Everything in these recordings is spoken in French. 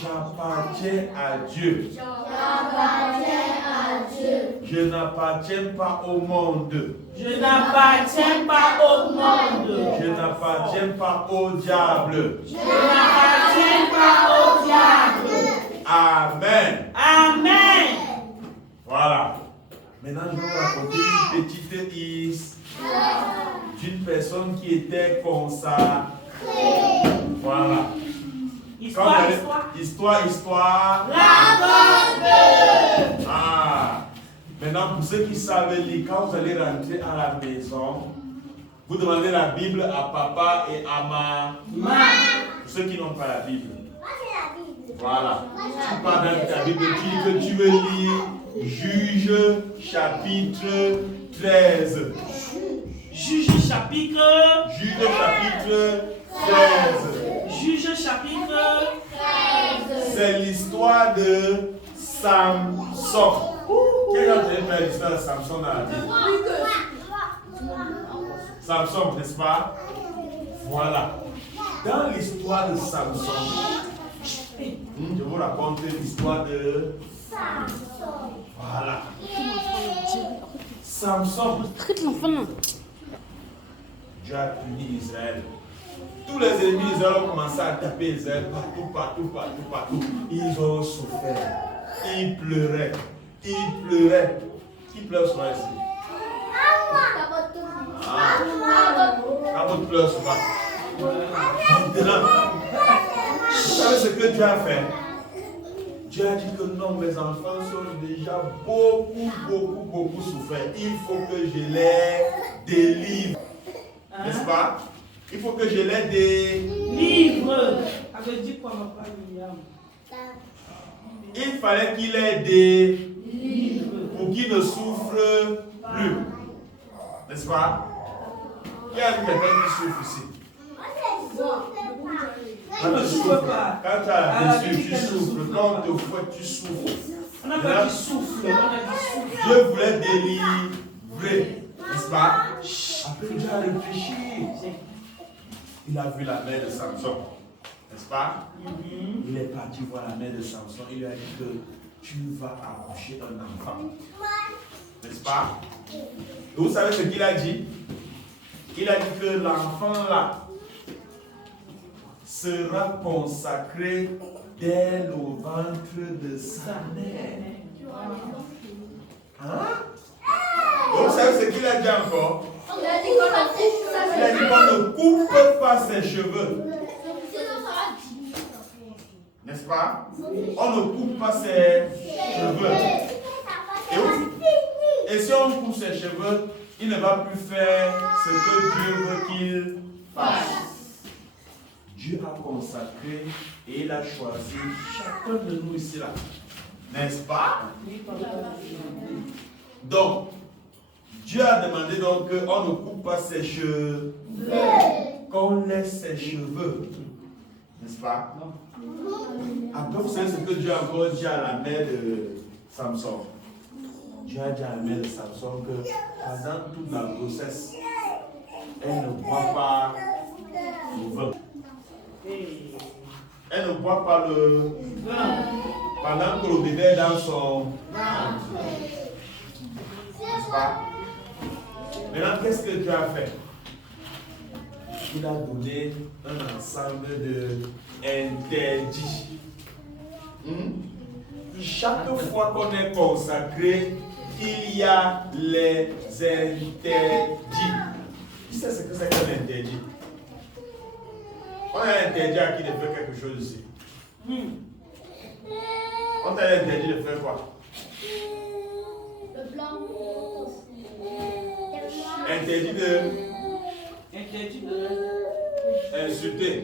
J'appartiens à Dieu. J'appartiens à Dieu. Je n'appartiens pas au monde. Je n'appartiens pas au monde. Je n'appartiens pas au diable. Je n'appartiens pas au diable. Amen. Amen. Voilà. Maintenant, je vais vous raconter une petite histoire d'une personne qui était consacrée. Voilà. Histoire. Raconte. Ah. Maintenant, pour ceux qui savent lire, quand vous allez rentrer à la maison, vous demandez la Bible à papa et à maman. Pour ceux qui n'ont pas la Bible. Voilà. Tu pars dans ta Bible, tu dis que tu veux lire Juge chapitre 13. Juge chapitre 13. Juge chapitre 13. C'est l'histoire de Samson. Quel autre est l'histoire de Samson dans la Bible? Samson, n'est-ce pas? Voilà. Dans l'histoire de Samson, je vous raconte l'histoire de Samson. Voilà. Samson. Dieu a puni Israël. Tous les ennemis d'Israël ont commencé à taper Israël partout. Ils ont souffert. Ils pleuraient. Qui pleure souvent ici? Cabot pleure souvent. Maintenant, vous savez ce que Dieu a fait? Dieu a dit que non, mes enfants sont déjà beaucoup souffert. Il faut que je les délivre. N'est-ce pas? Il faut que je les délivre. Avait dit quoi, papa William? Il fallait qu'il les délivre pour qu'ils ne souffrent plus. N'est-ce pas? Qui a dit quelqu'un qui souffre ici? Quand tu as la blessure, tu souffres. Quand on te fouette, tu souffres. On n'a pas dit souffle. Dieu voulait délivrer. N'est-ce pas? Après, Dieu a réfléchi. Il a vu la mère de Samson. N'est-ce pas? Il est parti voir la mère de Samson. Il lui a dit que tu vas accoucher un enfant. N'est-ce pas? Et vous savez ce qu'il a dit? Il a dit que l'enfant là sera consacré dès le ventre de sa mère. Hein? Et vous savez ce qu'il a dit encore? Il a dit qu'on ne coupe pas ses cheveux. N'est-ce pas? On ne coupe pas ses cheveux. Et si on coupe ses cheveux, il ne va plus faire ce que Dieu veut qu'il fasse. Dieu a consacré et il a choisi chacun de nous ici là. N'est-ce pas? Donc, Dieu a demandé donc qu'on ne coupe pas ses cheveux, qu'on laisse ses cheveux. N'est-ce pas? Après, vous savez ce que Dieu a encore dit à la mère de Samson. Dieu a dit à la mère de Samson que pendant toute la grossesse, elle ne boit pas le vin. Elle ne boit pas le vin pendant que le bébé est dans son ventre. N'est-ce pas? Maintenant, qu'est-ce que Dieu a fait? Il a donné un ensemble d'interdits. Chaque fois qu'on est consacré, il y a les interdits. Tu sais ce que c'est qu'un interdit? On a interdit à qui de faire quelque chose ici. On t'a interdit de faire quoi? Le blanc. Interdit de insulter.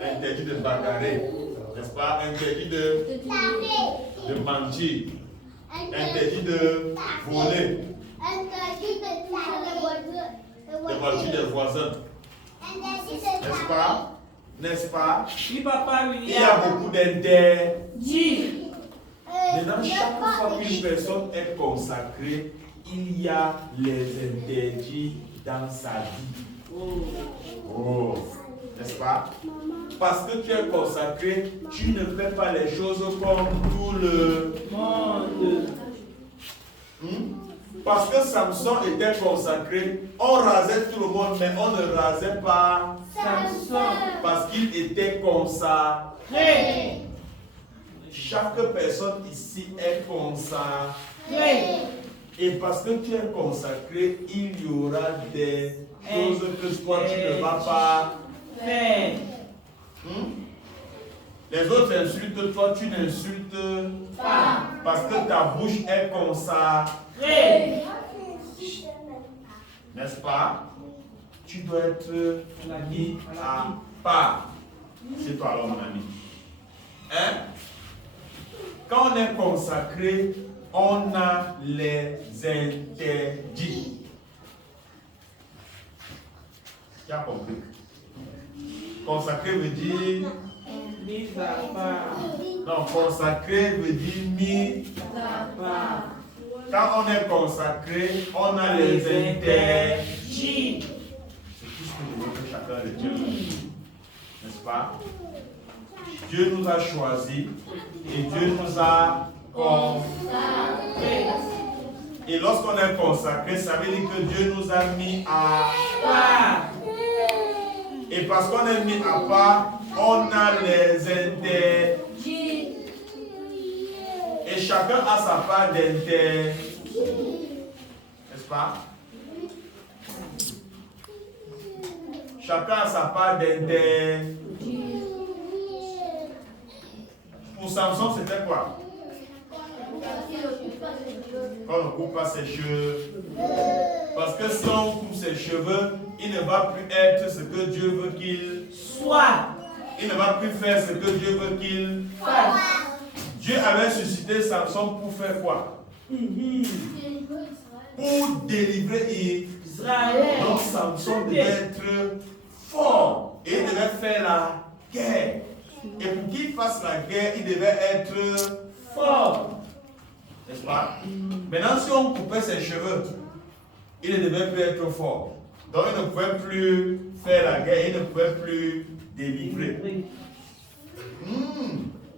Interdit de bagarrer. N'est-ce pas? Interdit de mentir. Interdit de voler. Interdit de voiture des voisins. N'est-ce pas? N'est-ce pas? Oui, papa, oui. Il y a beaucoup d'interdits. Maintenant, chaque fois qu'une personne est consacrée, il y a les interdits dans sa vie. Oh. N'est-ce pas? Parce que tu es consacré, tu ne fais pas les choses comme tout le monde. Parce que Samson était consacré, on rasait tout le monde, mais on ne rasait pas Samson. parce qu'il était consacré. Chaque personne ici est consacrée. Et parce que tu es consacré, il y aura des choses que toi tu ne vas pas faire. Les autres insultent, toi tu n'insultes pas. Parce que ta bouche est consacrée. N'est-ce pas? Tu dois être mis à part. C'est toi alors mon ami. Hein? Quand on est consacré, on a les interdits. Tu as compris? Consacré veut dire Mis à part. non, consacré veut dire mis À part. Quand on est consacré, on a les interdits. C'est tout ce que nous voulons que chacun retienne. N'est-ce pas? Dieu nous a choisis et Dieu nous a consacrés. Et lorsqu'on est consacré, ça veut dire que Dieu nous a mis à part. Et parce qu'on est mis à part, on a les interdits. Et chacun a sa part d'interdits. N'est-ce pas? Chacun a sa part d'interdits. Pour Samson, c'était quoi? Qu'on ne coupe pas ses cheveux. Parce que si on coupe ses cheveux, il ne va plus être ce que Dieu veut qu'il soit. Il ne va plus faire ce que Dieu veut qu'il fasse. Dieu avait suscité Samson pour faire quoi? Pour délivrer Israël. Donc Samson devait être fort. Et il devait faire la guerre. Et pour qu'il fasse la guerre, il devait être fort. N'est-ce pas? Maintenant, si on coupait ses cheveux, il ne devait plus être fort. Donc il ne pouvait plus faire la guerre, il ne pouvait plus délivrer.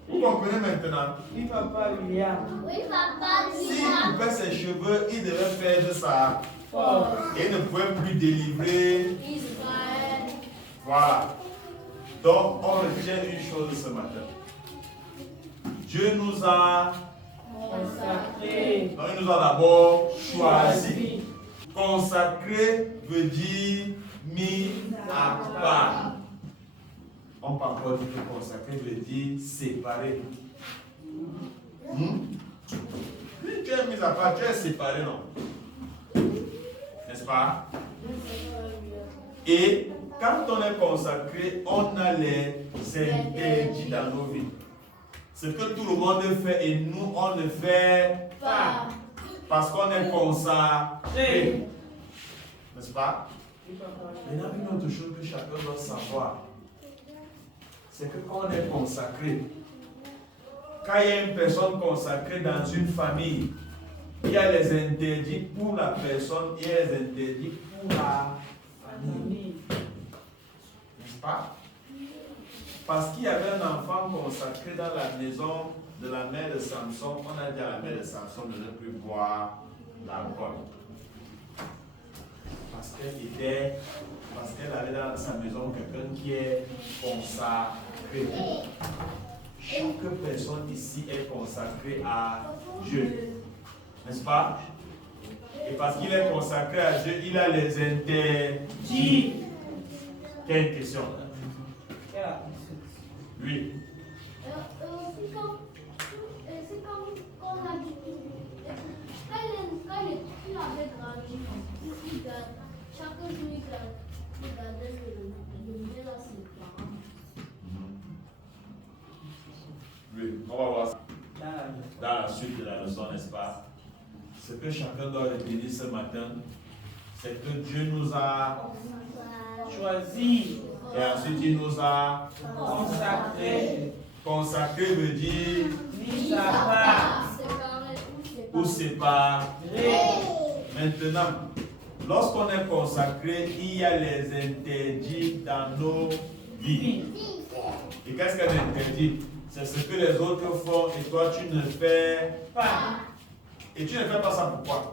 Vous comprenez maintenant? Oui, papa William. Oui, papa, S'il coupait ses cheveux, il devait faire de sa Fort. et il ne pouvait plus délivrer. Israël. Voilà. Donc, on retient une chose ce matin. Dieu nous a Consacré. donc il nous a d'abord choisi. Consacré veut dire mis à part. On peut encore dire que consacré veut dire séparé. Oui, tu es mis à part, tu es séparé, non? N'est-ce pas? Et quand on est consacré, on a les interdits dans nos vies. Ce que tout le monde fait et nous, on ne fait pas. Parce qu'on est consacré. N'est-ce pas? Maintenant, une autre chose que chacun doit savoir, c'est que quand on est consacré, quand il y a une personne consacrée dans une famille, il y a les interdits pour la personne, il y a les interdits pour la famille. N'est-ce pas? Parce qu'il y avait un enfant consacré dans la maison de la mère de Samson, on a dit à la mère de Samson de ne plus boire l'alcool. Parce qu'elle avait dans sa maison quelqu'un qui est consacré. Chaque personne ici est consacrée à Dieu. N'est-ce pas? Et parce qu'il est consacré à Dieu, il a les interdits. Quelle question? Oui. C'est comme quand on a dit, quand il avait grandi, chaque jour il gardait le musée dans ses parents. Oui, on va voir ça dans la suite de la leçon, n'est-ce pas? Ce que chacun doit retenir ce matin, c'est que Dieu nous a Choisi. et ensuite il nous a Consacré. consacré veut dire Mis à part. ou séparé. Maintenant, lorsqu'on est consacré, il y a les interdits dans nos vie. Et qu'est-ce qu'elle interdit? C'est ce que les autres font et toi tu ne fais pas. Et tu ne fais pas ça pourquoi?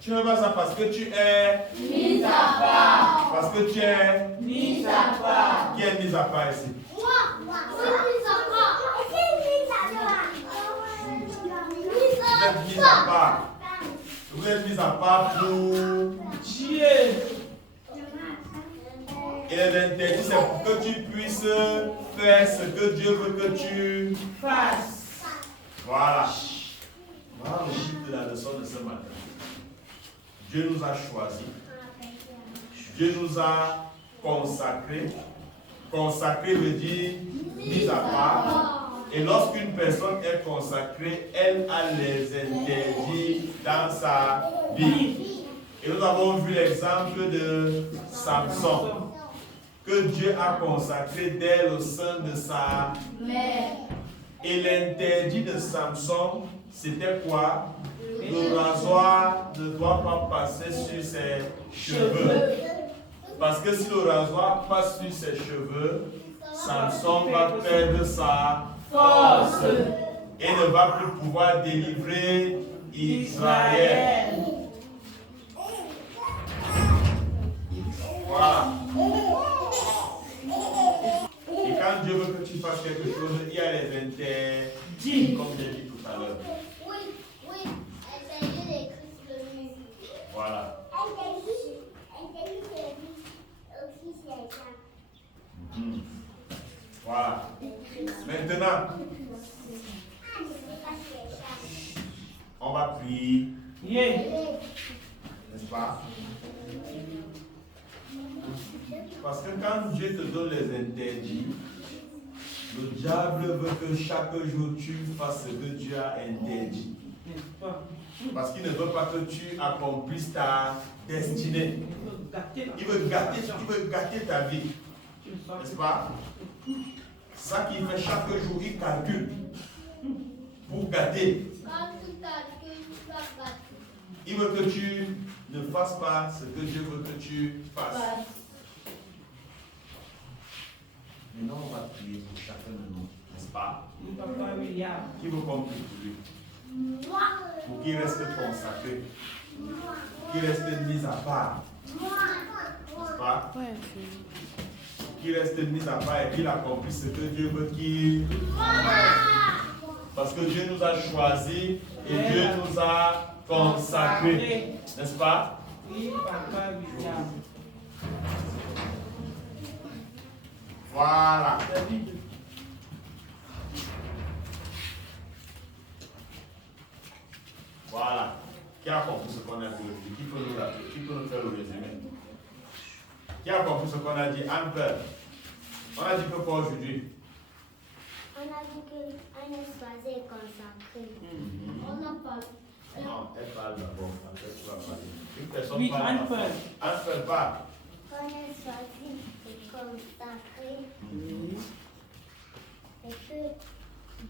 Tu ne fais pas ça parce que tu es mis à part. Parce que tu es mis à part. Qui est mis à part ici? Moi, je suis mis à part. Vous êtes mis à part. Vous êtes mis à part pour Dieu. Et l'interdit, c'est pour que tu puisses faire ce que Dieu veut que tu Face. Voilà. Voilà le but de la leçon de ce matin. Dieu nous a choisis. Dieu nous a consacrés. Consacré veut dire mis à part. Et lorsqu'une personne est consacrée, elle a les interdits dans sa vie. Et nous avons vu l'exemple de Samson, que Dieu a consacré dès le sein de sa mère. Et l'interdit de Samson, c'était quoi? Le rasoir ne doit pas passer sur ses cheveux. Parce que si le rasoir passe sur ses cheveux, Samson va perdre sa force et ne va plus pouvoir délivrer Israël. Voilà. Et quand Dieu veut que tu fasses quelque chose, il y a les interdits, comme j'ai dit tout à l'heure. Oui, essayez d'écrire le mur. Voilà. Voilà. Maintenant, on va prier. N'est-ce pas? Parce que quand Dieu te donne les interdits, le diable veut que chaque jour tu fasses ce que Dieu a interdit. Parce qu'il ne veut pas que tu accomplisses ta destinée. Il veut gâter ta vie. N'est-ce pas? Ça qu'il fait chaque jour, il calcule pour gâter. Quand tu calcules, tu vas battre. Il veut que tu ne fasses pas ce que Dieu veut que tu fasses. Maintenant, on va prier pour chacun de nous, n'est-ce pas? Qui veut qu'on prie pour lui? Pour qu'il reste consacré, qu'il reste mis à part, n'est-ce pas? Qu'il reste mis à part et qu'il accomplisse ce que Dieu veut qu'il fasse. Parce que Dieu nous a choisis et Dieu nous a consacrés, n'est-ce pas? Oui, papa, Voilà. Voilà. Qui a compris ce qu'on a dit? Qui peut nous rappeler? Qui peut nous faire le résumé? Qui a compris ce qu'on a dit? Anne Père. On a dit que quoi aujourd'hui? On a dit qu'on est choisi et consacré. On n'a pas. Non, elle parle d'abord. Après, tu vas parler. Une personne Oui, parle. Anne Père. Anne Père parle. On est choisi et consacré. Et que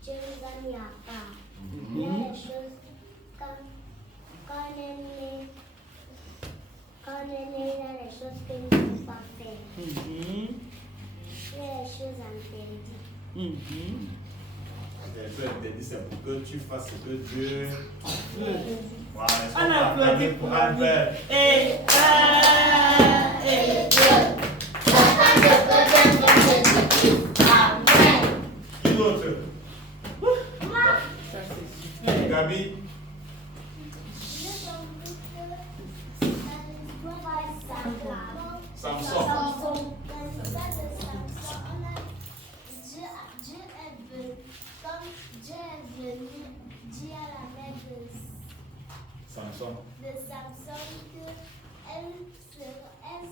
Dieu nous a mis à part. Il y a des choses quand on est né, il y a des choses que nous ne pouvons pas faire. Il y a des choses interdites. Les choses interdites, c'est pour que tu fasses ce que Dieu veut. Voilà, On a applaudi pour Anne Père. Qui d'autre? Gabi? Samson. Samson. De Samson qu'elle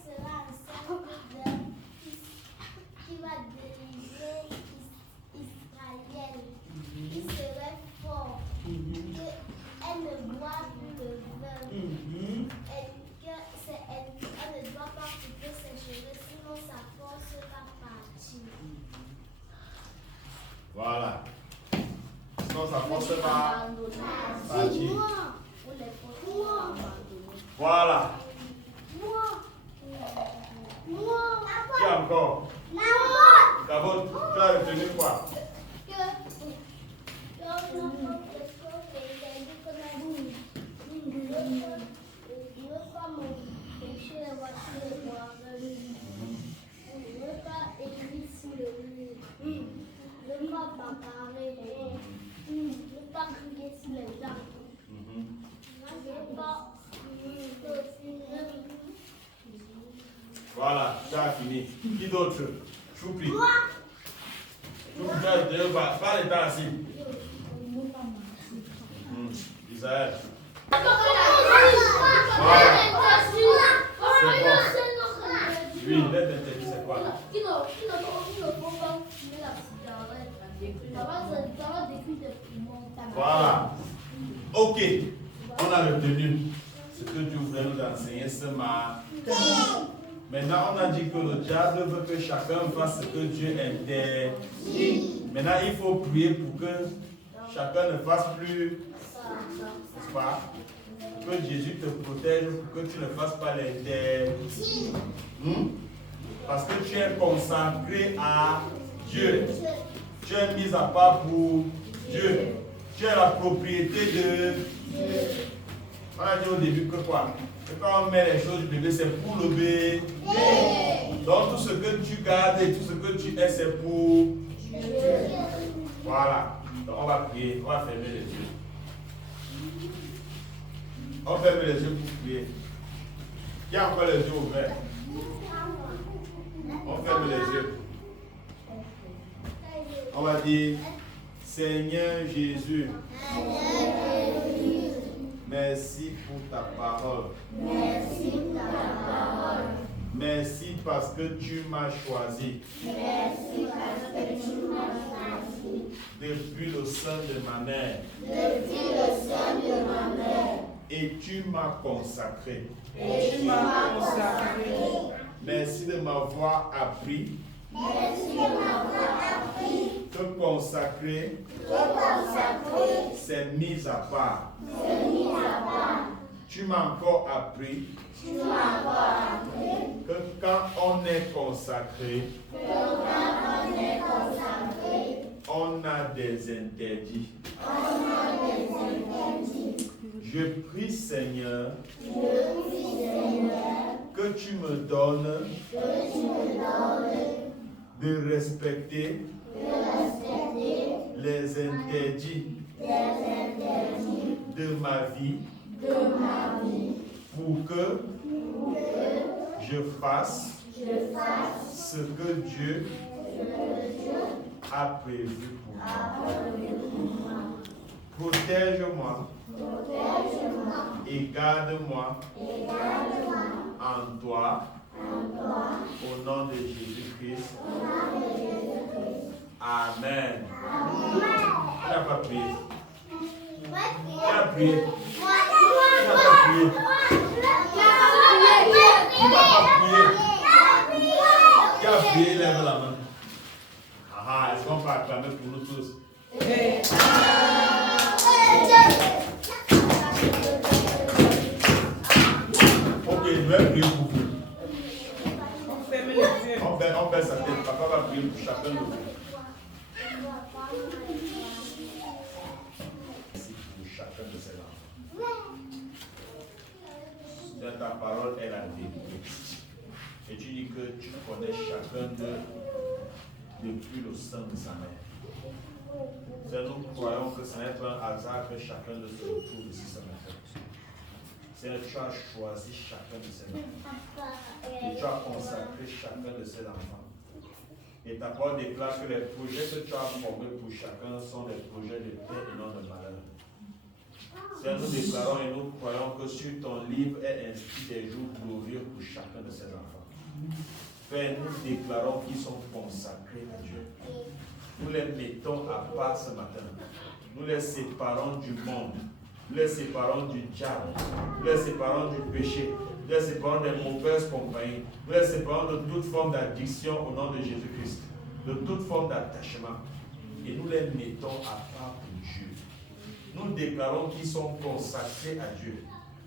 sera enceinte d'un fils qui va délivrer Israël. Il serait fort, qu'elle ne boit plus le vin et qu'elle ne doit pas couper ses cheveux, sinon sa force va partir. Voilà. Sinon, sa force va partir. Voilà. Moi. encore? Cabot, tu as retenu quoi? Voilà, tu as fini. Qui d'autre? Choupi. Choupi, pas les temps assis. Isaël. Oui, l'aide interdite, c'est quoi? Il ne faut pas fumer la cigarette. Ça va détruire tes poumons. Voilà. Ok. On a retenu ce que tu voulais nous enseigner ce matin. Maintenant, on a dit que le diable veut que chacun fasse ce que Dieu interdit. Maintenant, il faut prier pour que chacun ne fasse plus, n'est-ce pas? Que Jésus te protège pour que tu ne fasses pas l'interdit. Parce que tu es consacré à Dieu. Tu es mis à part pour Dieu. Tu es la propriété de Dieu. On a dit au début que quoi? Que quand on met les choses du bébé, c'est pour le bébé. Donc tout ce que tu gardes et tout ce que tu es, c'est pour Dieu. Voilà. Donc on va prier. On va fermer les yeux. On ferme les yeux pour prier. Qui a encore les yeux ouverts? On ferme les yeux. On va dire, Seigneur Jésus, merci pour ta parole. Merci pour ta parole. Merci parce que tu m'as choisi. Merci parce que tu m'as choisi. Depuis le sein de ma mère. Depuis le sein de ma mère. Et tu m'as consacré. Et tu m'as consacré. Merci de m'avoir appris. Merci de m'avoir appris. Te consacrer. C'est mis à part. C'est mis à part. Tu m'as encore appris. Tu m'as encore appris. Que quand on est consacré. Que quand on est consacré. On a des interdits. On a des interdits. Je prie Seigneur. Je prie Seigneur. Que tu me donnes. Que tu me donnes. De respecter. De respecter. Les interdits. Les interdits. De ma vie. De ma vie. Pour que je fasse ce que Dieu a prévu pour moi. Protège-moi et garde-moi en toi, au nom de Jésus-Christ. Amen. On n'a pas prié. On a prié. On n'a pas prié. Qui n'a pas prié? Qui a prié? Lève la main. Ah, est-ce qu'on peut acclamer pour nous tous? Ok, je vais prier pour vous. On ferme les yeux. On baisse sa tête. Papa va prier pour chacun de vous. Merci pour chacun de ces enfants. Dans ta parole est la vérité. Et tu dis que tu connais chacun d'eux depuis le sein de sa mère. Nous croyons que ce n'est pas un hasard que chacun de se retrouve ici ce matin. Seigneur, tu as choisi chacun de ces enfants. Et tu as consacré chacun de ces enfants. Et ta parole déclare que les projets que tu as formés pour chacun sont des projets de paix et non de malheur. Seigneur, nous déclarons et nous croyons que sur ton livre est inscrit des jours glorieux pour chacun de ces enfants. Père, nous déclarons qu'ils sont consacrés à Dieu. Nous les mettons à part ce matin. Nous les séparons du monde. Nous les séparons du diable. Nous les séparons du péché. Nous les séparons des mauvaises compagnies. Nous les séparons de toute forme d'addiction au nom de Jésus-Christ. De toute forme d'attachement. Et nous les mettons à part pour Dieu. Nous déclarons qu'ils sont consacrés à Dieu.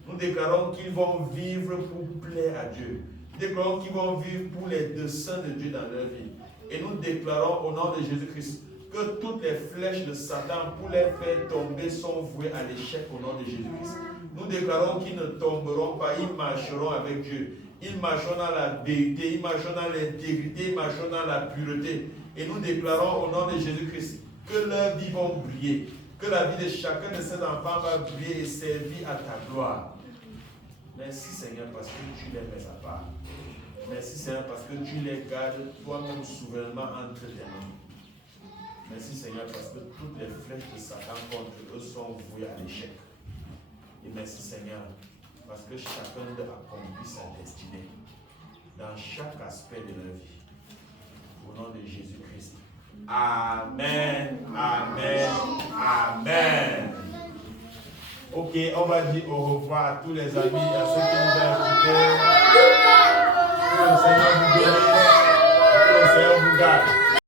Nous déclarons qu'ils vont vivre pour plaire à Dieu. déclarons qu'ils vont vivre pour les desseins de Dieu dans leur vie. Et nous déclarons au nom de Jésus-Christ que toutes les flèches de Satan pour les faire tomber sont vouées à l'échec au nom de Jésus-Christ. Nous déclarons qu'ils ne tomberont pas, ils marcheront avec Dieu. Ils marcheront dans la vérité, ils marcheront dans l'intégrité, ils marcheront dans la pureté. Et nous déclarons au nom de Jésus-Christ que leurs vies vont briller, que la vie de chacun de ces enfants va briller et servir à ta gloire. Merci Seigneur parce que tu les mets à part. Merci Seigneur parce que tu les gardes toi-même souverainement entre tes mains. Merci Seigneur parce que toutes les flèches de Satan contre eux sont vouées à l'échec. Et merci Seigneur parce que chacun d'eux accomplit sa destinée dans chaque aspect de leur vie. Au nom de Jésus-Christ. Amen, amen, amen. Ok, on va dire au revoir à tous les amis, à ceux qui nous ont écoutés. Que le Seigneur vous bénisse. Que le Seigneur vous garde.